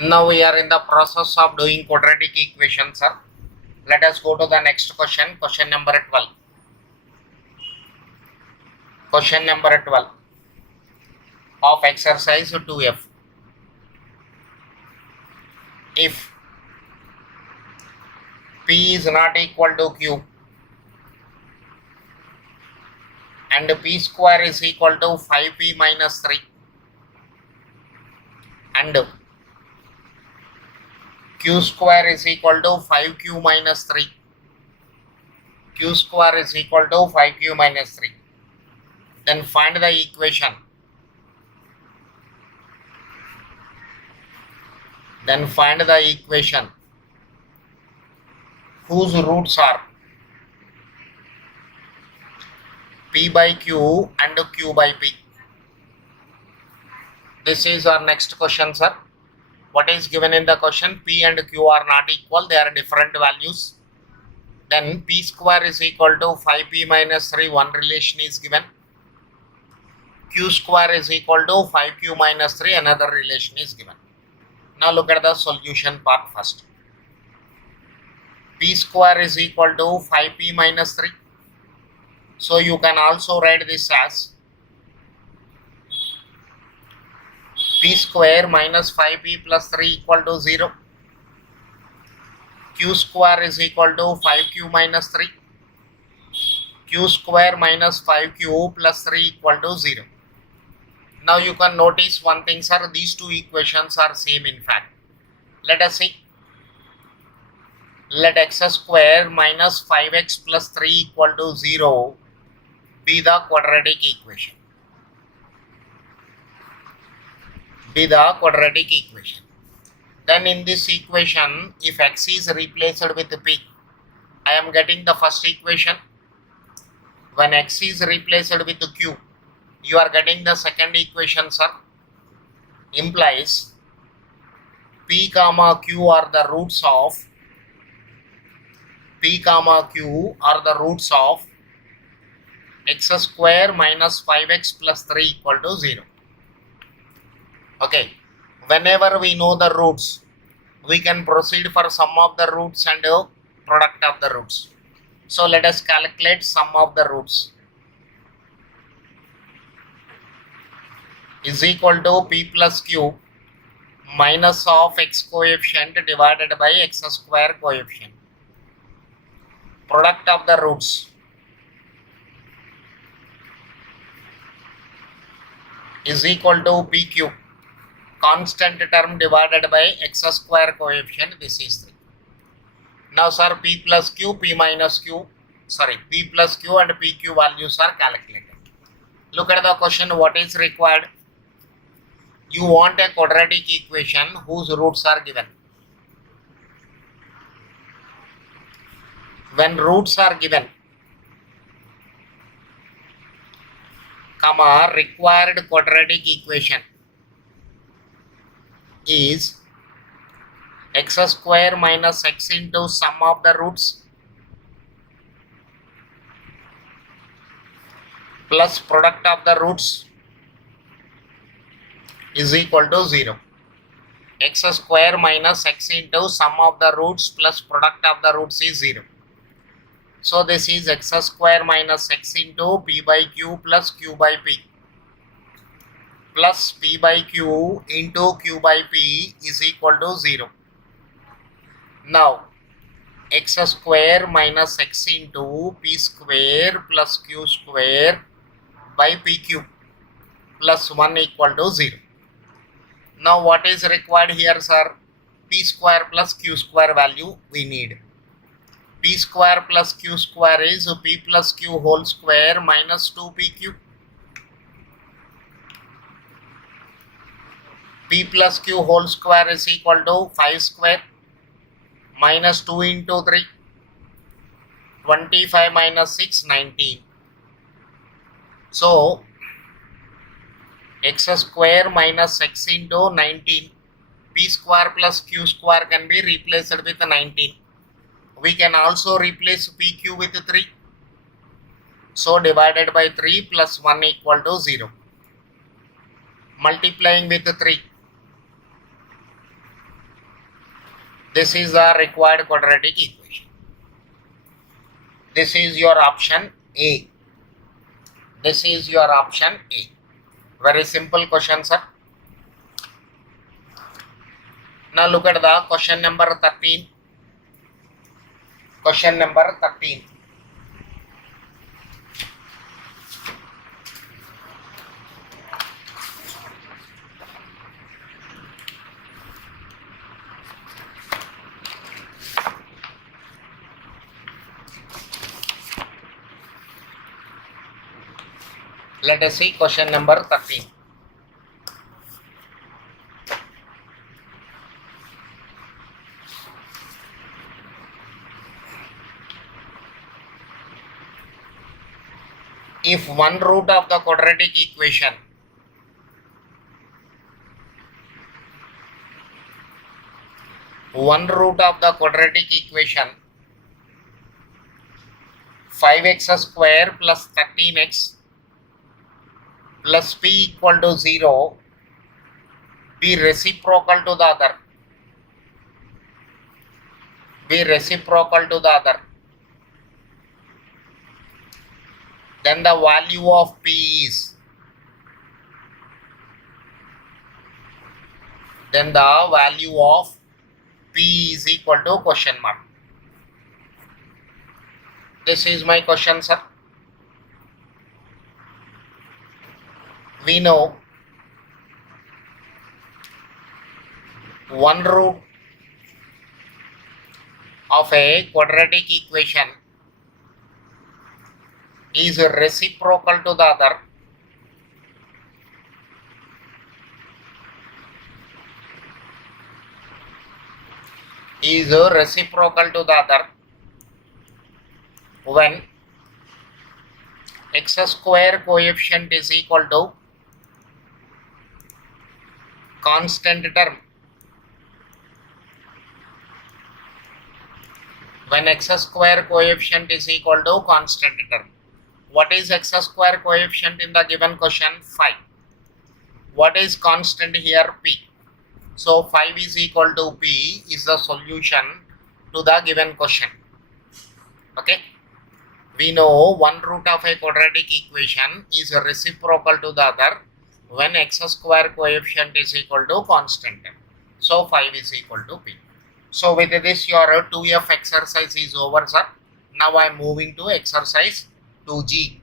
Now we are in the process of doing quadratic equations, sir. Let us go to the next question, question number 12. Question number 12 of exercise 2F. If P is not equal to Q and P square is equal to 5P minus 3 and Q square is equal to 5Q minus 3, Q square is equal to 5Q minus 3, then find the equation. Then find the equation whose roots are P by Q and Q by P. This is our next question, sir. What is given in the question? P and Q are not equal, they are different values. Then P square is equal to 5P minus 3, one relation is given. Q square is equal to 5Q minus 3, another relation is given. Now look at the solution part first. P square is equal to 5P minus 3. So you can also write this as P square minus 5P plus 3 equal to 0. Q square is equal to 5Q minus 3. Q square minus 5Q plus 3 equal to 0. Now you can notice one thing, sir. These two equations are same in fact. Let us see. Let x square minus 5x plus 3 equal to 0 be the quadratic equation. Then in this equation, if x is replaced with p, I am getting the first equation. When x is replaced with q, you are getting the second equation, sir. Implies p comma q are the roots of x square minus 5x plus 3 equal to 0. Okay, whenever we know the roots, we can proceed for sum of the roots and product of the roots. So let us calculate sum of the roots. Is equal to p plus q minus of x coefficient divided by x square coefficient. Product of the roots is equal to pq, constant term divided by x square coefficient. This is 3. Now sir, p plus q and pq values are calculated. Look at the question. What is required? You want a quadratic equation whose roots are given. When roots are given, required quadratic equation is x square minus x into sum of the roots plus product of the roots is equal to 0. X square minus x into sum of the roots plus product of the roots is 0. So this is x square minus x into p by q plus q by p plus p by q into q by p is equal to 0. Now x square minus x into p square plus q square by pq plus 1 equal to 0. Now what is required here, sir? P square plus q square value we need. P square plus q square is p plus q whole square minus 2pq. P plus q whole square is equal to 5 square minus 2 into 3, 25 minus 6, 19. So x square minus x into 19, p square plus q square can be replaced with 19. We can also replace pq with 3. So divided by 3 plus 1 equal to 0. Multiplying with 3. This is the required quadratic equation. This is your option A. This is your option A. Very simple question, sir. Now look at the question number 13. Question number 13. Let us see question number 13. If one root of the quadratic equation one root of the quadratic equation 5x square plus 13x plus p equal to 0 be reciprocal to the other. Be reciprocal to the other. Then the value of p is. Then the value of p is equal to question mark. This is my question, sir. We know one root of a quadratic equation is reciprocal to the other. Is reciprocal to the other when x square coefficient is equal to constant term. When x square coefficient is equal to constant term. What is x square coefficient in the given question? 5. What is constant here? P. So 5 is equal to P is the solution to the given question. Okay. We know one root of a quadratic equation is reciprocal to the other when x square coefficient is equal to constant. So 5 is equal to P. So with this your 2F exercise is over, sir. Now I am moving to exercise 2G.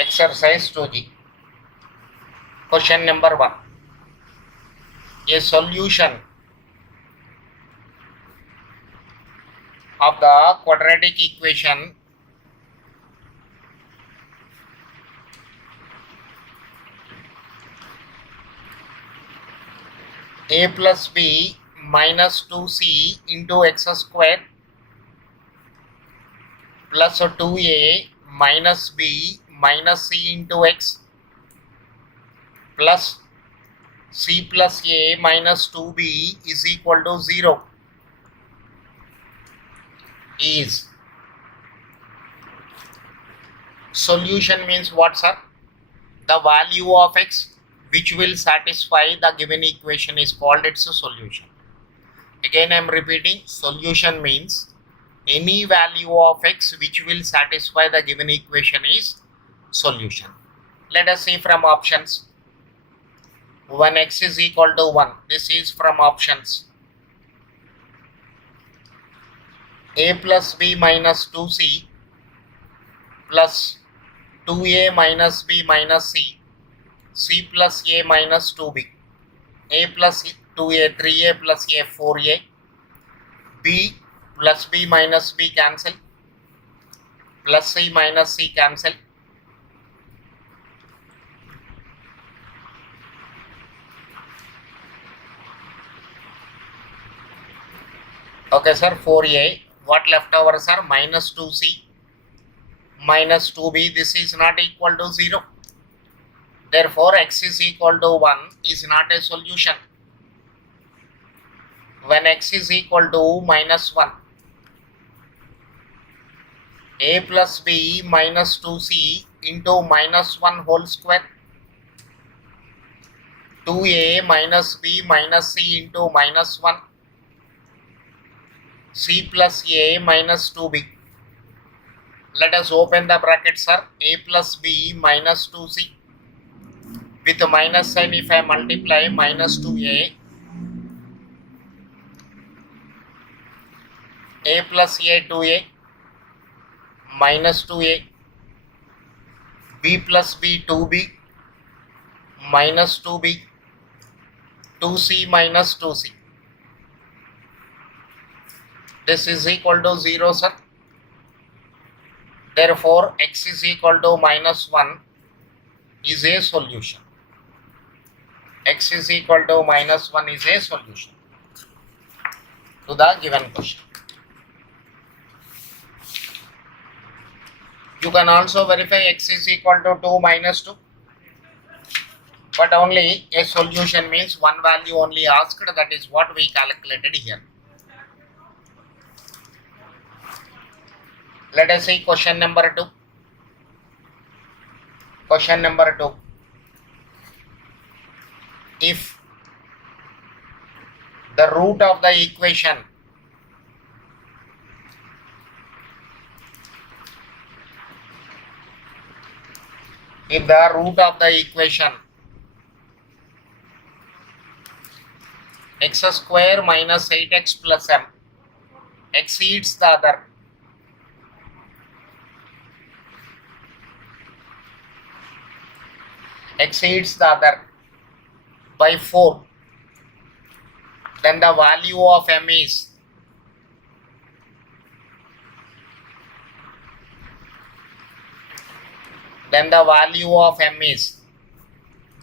Exercise 2G. Question number 1. A solution of the quadratic equation a plus b minus 2c into x square plus 2a minus b minus c into x plus c plus a minus 2b is equal to 0 is. Solution means what, sir? The value of x which will satisfy the given equation is called its solution. Again I am repeating, solution means any value of x which will satisfy the given equation is solution. Let us see from options. When x is equal to 1, this is from options. A plus b minus 2c plus 2a minus b minus c, c plus a minus 2b, a plus 2a 3a plus a 4a, b plus b minus b cancel, plus c minus c cancel, okay sir. 4a, what left over, sir? Minus 2c minus 2b, this is not equal to 0. Therefore, x is equal to 1 is not a solution. When x is equal to minus 1, a plus b minus 2c into minus 1 whole square, 2a minus b minus c into minus 1, c plus a minus 2b. Let us open the bracket, sir. A plus b minus 2c. With the minus sign, if I multiply minus 2a, a plus a 2a, minus 2a, b plus b 2b, minus 2b, 2c minus 2c. This is equal to 0, sir. Therefore, x is equal to minus 1 is a solution. X is equal to minus 1 is a solution to the given question. You can also verify x is equal to 2 minus 2. But only a solution means one value only asked. That is what we calculated here. Let us see question number 2. Question number 2. If the root of the equation x square minus 8x plus m exceeds the other, by 4, then the value of m is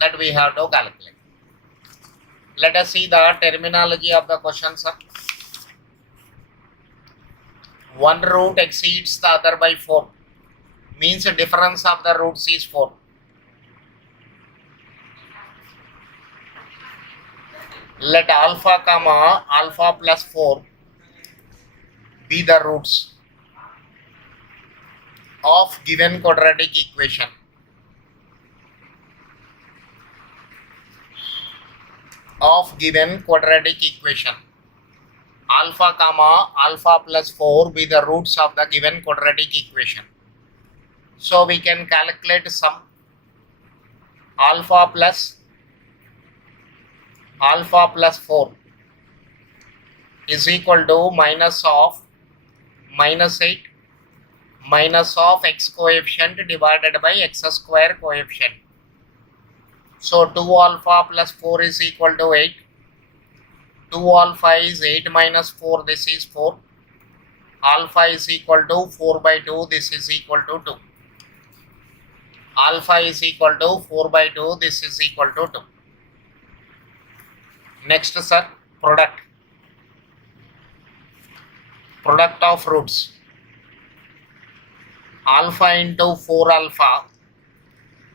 that we have to calculate. Let us see the terminology of the question, sir. One root exceeds the other by 4 means the difference of the roots is 4. Let alpha comma alpha plus 4 be the roots of given quadratic equation. Alpha comma alpha plus 4 be the roots of the given quadratic equation. So we can calculate sum alpha plus 4 is equal to minus of minus 8 minus of x coefficient divided by x square coefficient. So 2 alpha plus 4 is equal to 8. 2 alpha is 8 minus 4, this is 4. Alpha is equal to 4 by 2, this is equal to 2. Alpha is equal to 4 by 2, this is equal to 2. Next, sir, product of roots. Alpha into 4 alpha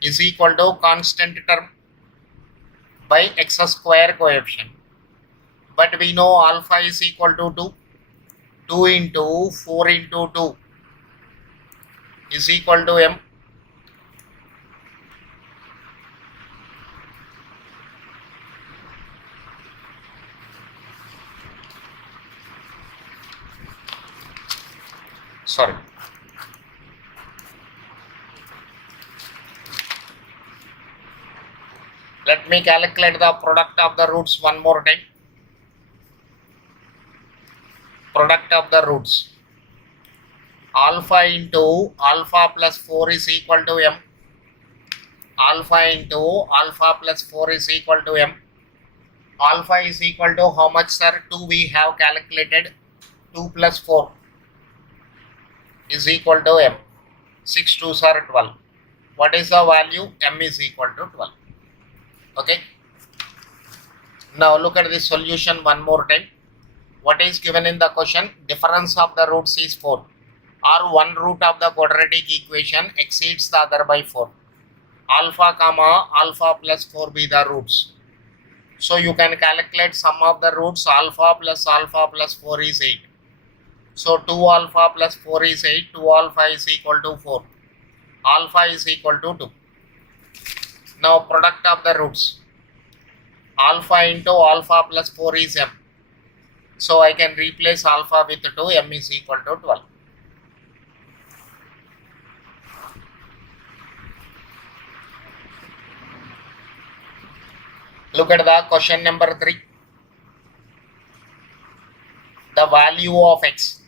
is equal to constant term by x square coefficient. But we know alpha is equal to 2. 2 into 4 into 2 is equal to m. Sorry. Let me calculate the product of the roots one more time. Product of the roots. Alpha into alpha plus 4 is equal to m. Alpha into alpha plus 4 is equal to m. Alpha is equal to how much, sir? 2 we have calculated. 2 plus 4 is equal to m. 6 2s are 12. What is the value? M is equal to 12. Okay. Now look at the solution one more time. What is given in the question? Difference of the roots is 4. Or one root of the quadratic equation exceeds the other by 4. alpha comma alpha plus 4 be the roots. So you can calculate sum of the roots. Alpha plus 4 is 8. So 2 alpha plus 4 is 8. 2 alpha is equal to 4. Alpha is equal to 2. Now product of the roots. Alpha into alpha plus 4 is m. So I can replace alpha with 2. M is equal to 12. Look at the question number 3. The value of x.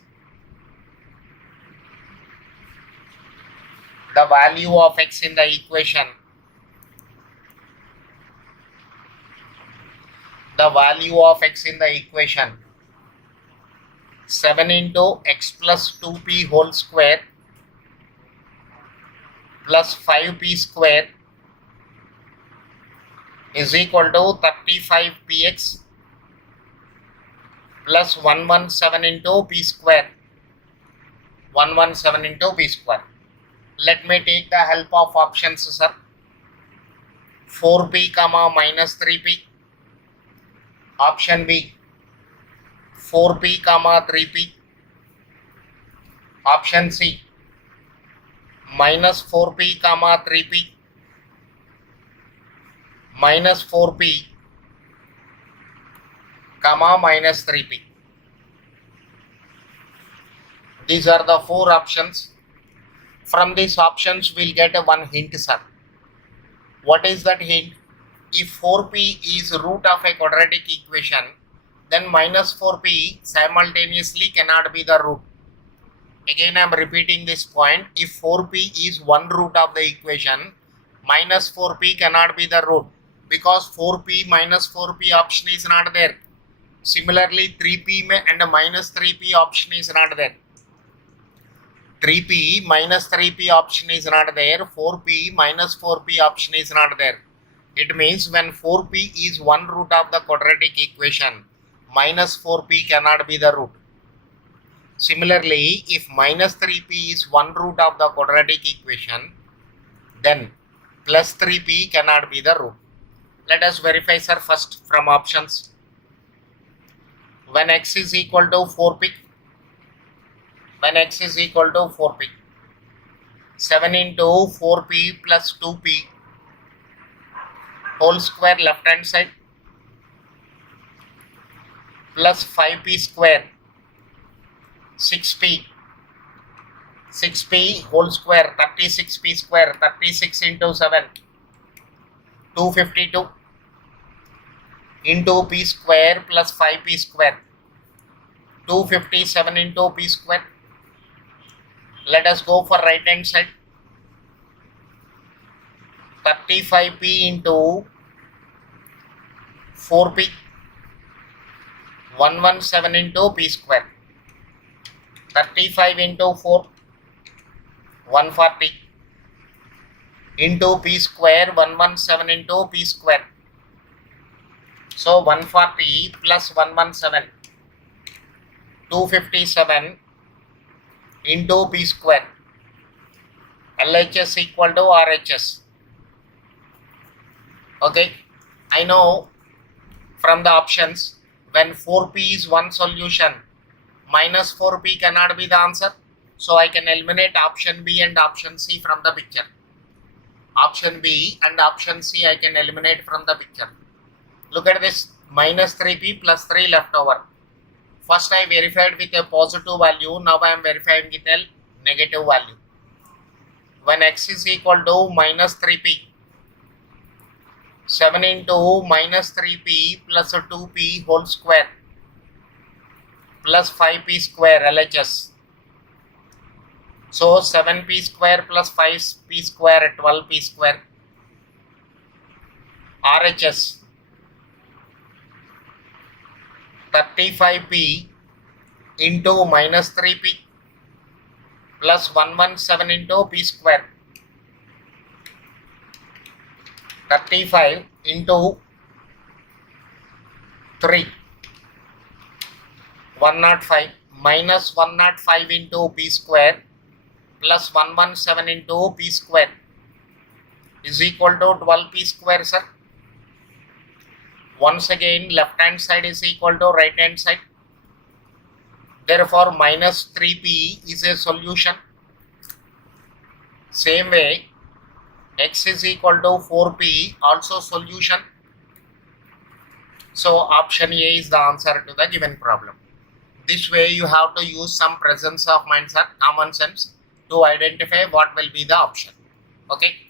The value of x in the equation. The value of x in the equation. 7 into x plus 2p whole square plus 5p square is equal to 35px plus 117 into p square. 117 into p square. Let me take the help of options, sir. 4p comma minus 3p. Option B. 4p comma 3p. Option C. Minus 4p comma 3p. Minus 4p comma minus 3p. These are the 4 options. From these options we'll get one hint, sir. What is that hint? If 4p is root of a quadratic equation, then minus 4p simultaneously cannot be the root. Again I am repeating this point. If 4p is one root of the equation, minus 4p cannot be the root, because 4p minus 4p option is not there. Similarly 3p and minus 3p option is not there. 3p minus 3p option is not there. 4p minus 4p option is not there. It means when 4p is one root of the quadratic equation, minus 4p cannot be the root. Similarly, if minus 3p is one root of the quadratic equation, then plus 3p cannot be the root. Let us verify, sir, first from options. When x is equal to 4p, when x is equal to 4p, 7 into 4p plus 2p whole square left hand side plus 5p square, 6p whole square, 36p square, 36 into 7, 252 into p square plus 5p square, 257 into p square. Let us go for right hand side. 35p into 4p, 117 into p square. 35 into 4, 140 into p square, 117 into p square. So 140 plus 117, 257 into p square. LHS equal to RHS. Okay, I know from the options, when 4p is one solution, minus 4p cannot be the answer. So I can eliminate option B and option C from the picture. Option B and option C I can eliminate from the picture. Look at this, minus 3p plus 3 left over. First I verified with a positive value, now I am verifying with a negative value. When x is equal to minus 3p, 7 into minus 3p plus 2p whole square plus 5p square LHS. So 7p square plus 5p square, 12p square. RHS, 35p into minus 3p plus 117 into p square. 35 into 3, 105 minus 105 into p square plus 117 into p square is equal to 12p square, sir. Once again, left hand side is equal to right hand side. Therefore, minus 3p is a solution. Same way, x is equal to 4p, also solution. So, option A is the answer to the given problem. This way, you have to use some presence of mind, sir, common sense, to identify what will be the option. Okay.